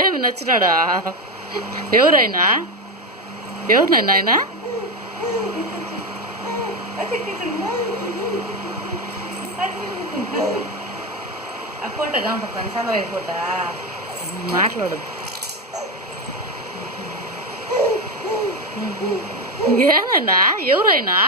ఏమి నచ్చినాడా? ఎవరైనా ఎవరినైనా ఆయన ఆ ఫోటో కనపడతాను చదవే ఫోటో మాట్లాడు. ఏమైనా ఎవరైనా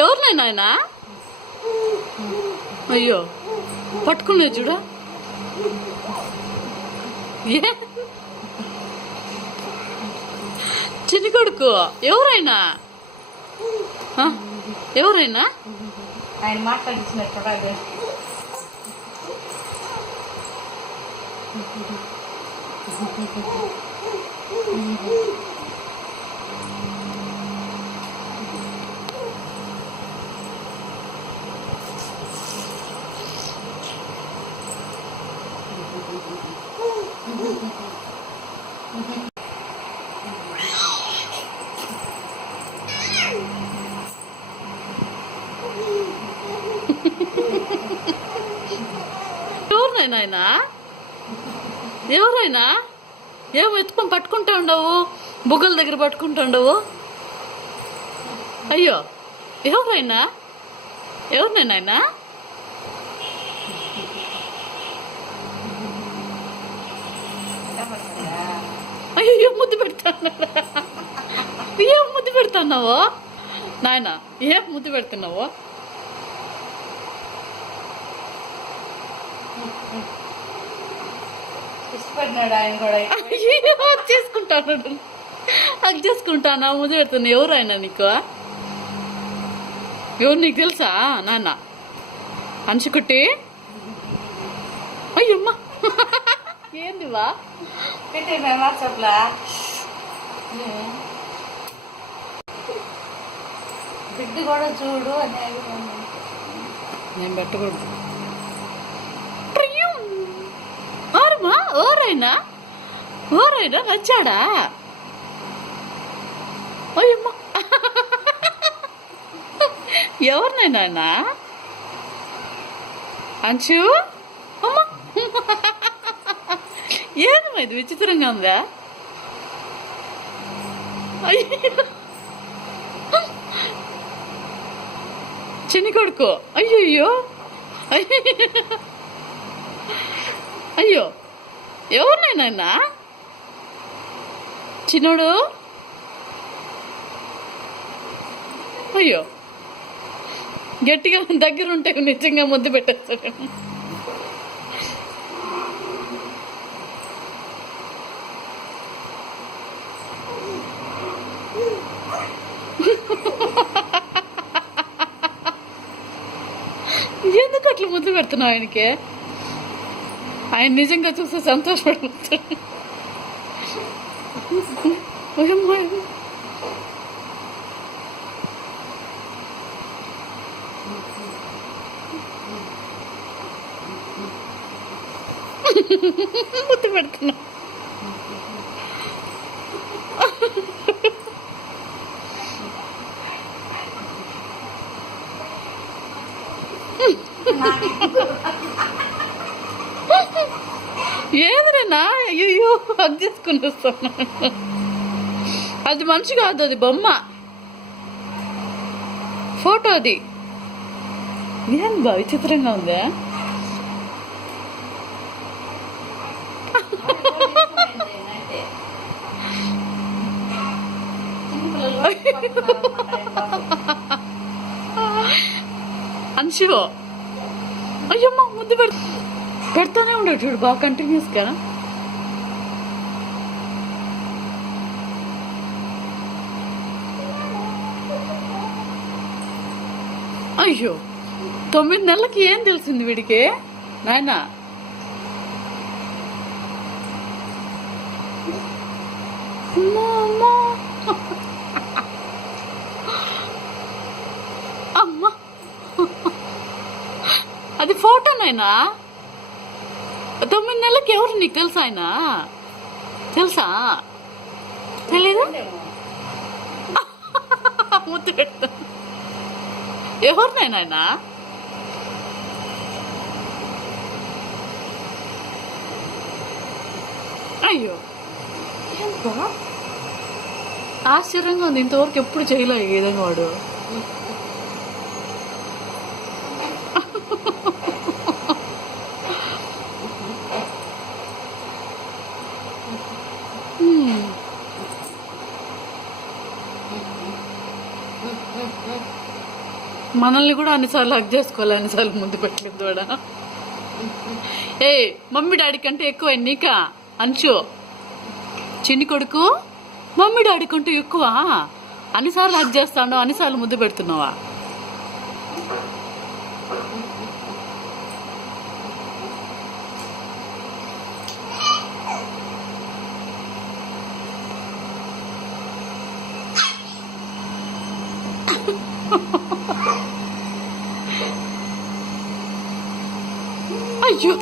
ఎవరినైనా ఆయన? అయ్యో పట్టుకునే చూడా. చిన్ని కొడుకు ఎవరైనా ఎవరైనా ఆయన మాట్లాడించినట్టు ఎవరినైనా ఆయన? ఎవరైనా ఏమో ఎత్తుకొని పట్టుకుంటా ఉండవు, బుగ్గల దగ్గర పట్టుకుంటా ఉండవు. అయ్యో ఎవరైనా ఎవరినైనా ఆయన? అయ్యో ముద్దు పెడతాన్నాడా? ఏం ముద్దు పెడతాన్నావు నాయన? ఏం ముద్దు పెడుతున్నావు? ఇష్టపడినాడు ఆయన కూడా. చేసుకుంటాను అది చేసుకుంటానా? ముద్దు పెడుతున్నా. ఎవరు ఆయన నీకు? ఎవరు నీకు తెలుసా నాన్న? అంచుకుట్టి. అయ్యమ్మా ఏందివా? పెట్టే మేము వాట్సాప్లో బిడ్డ కూడా చూడు అని నేను పెట్టకూడదు. ఓరమ్మా ఓరైనా ఓరైనా నచ్చాడా? అయ్యమ్మా ఎవరినైనా అంచు? అమ్మా ఏదమ్మా ఇది విచిత్రంగా ఉందా? అయ్యో చిన్ని కొడుకు. అయ్యో అయ్యో ఎవరినైనా చిన్నోడు? అయ్యో గట్టిగా దగ్గర ఉంటే నిజంగా ముద్దు పెట్టేస్తాడు. ఎందుకు అట్లా ముద్దు పెడుతున్నావు ఆయనకి? ఆయన నిజంగా చూస్తే సంతోషపడిపోతాడు. ముద్దు పెడుతున్నా. ఏదిరేనా? అయ్యో అది చేసుకుని వస్తాను. అది మనిషి కాదు, అది బొమ్మ ఫోటో. అది ఏం బా విచిత్రంగా ఉందా? అంశు అయ్యమ్మ ముద్దు పెడతానే ఉండడు చూడు బాగా కంటిన్యూస్గా. అయ్యో 9 నెలలకి ఏం తెలిసింది వీడికి నాయనా? అమ్మా, అమ్మా. అమ్మా. అది ఫోటోనైనా 9 నెలలకి ఎవరు నీకు తెలుసా ఆయన? తెలుసా? తెలీదు. ముద్దు పెడతా. ఎవరినైనా ఆయన? అయ్యో, ఎంత ఆశ్చర్యంగా ఉంది. ఇంతవరకు ఎప్పుడు చేయలే ఈ విధంగా వాడు. మనల్ని కూడా అన్నిసార్లు హక్ చేసుకోవాలి, అన్నిసార్లు ముందు పెట్టలేదు కూడా. ఏ మమ్మీ డాడీ కంటే ఎక్కువ నీకా అంచు? చిన్ని కొడుకు మమ్మీ డాడీ కంటే ఎక్కువ అన్నిసార్లు హక్ చేస్తాడు, అన్నిసార్లు ముద్దు పెడుతున్నావా? అయ్యో,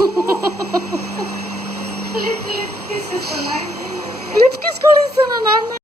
లిప్ కిస్ కూడా ఇస్తానా నాన్న?